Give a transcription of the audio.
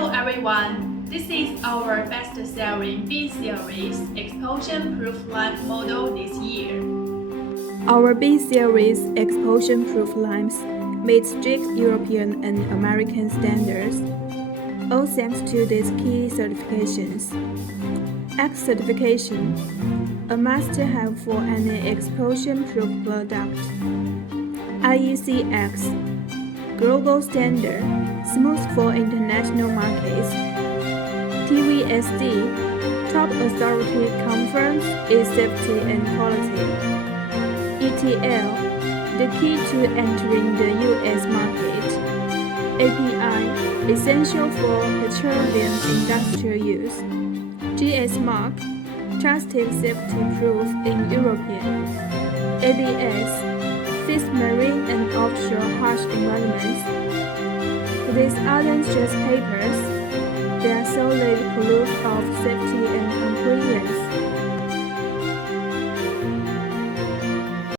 Hello everyone, this is our best-selling B-Series explosion-proof lime model this year. Our B-Series explosion-proof limes meet strict European and American standards, all thanks to these key certifications. X certification, a must-have for any explosion-proof product. IEC X, global standard, smooth for international markets. TVSD, top authority confirms its safety and quality. ETL, the key to entering the US market. API, essential for petroleum industrial use. GS Mark, trusted safety proof in European. ABS, fits marine and offshore harsh environments. These aren't just papers, they are solid proof of safety